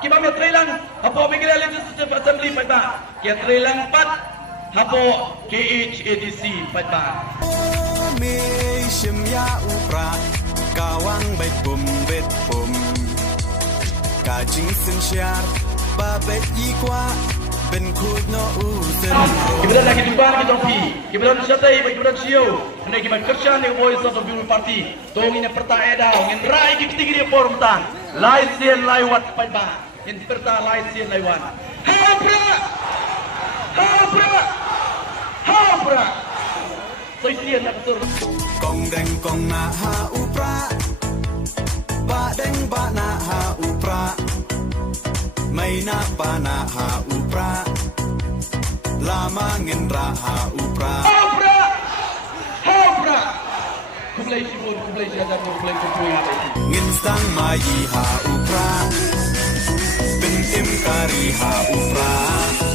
kibam ya trailang hapo Miguel Legislative Assembly pada kia trailang 4 hapo KHADC pada me shim ya U Prah kawang bet bum ka jing sin syar ba bet yi kwa ben khut no u sen Kemudian lagi depan kita pi. Kemudian syatai bagi kemudian siu. Hendak kita kerja dengan voice of the people party. Tong ini perta eda, ingin rai kita tinggi dia forum tan. Lai sien lai wat pada. Ingin perta lai sien lai wan. Ha. Saya sien nak betul. kong deng kong na ha U Prah ba deng ba na ha U Prah mai na pa na ha U Prah lama ngin ra ha U Prah Ha. Kumulai sibun, kumulai jaga, kumulai kumpulan. ngin sang mai ha U Prah bin im kari ha U Prah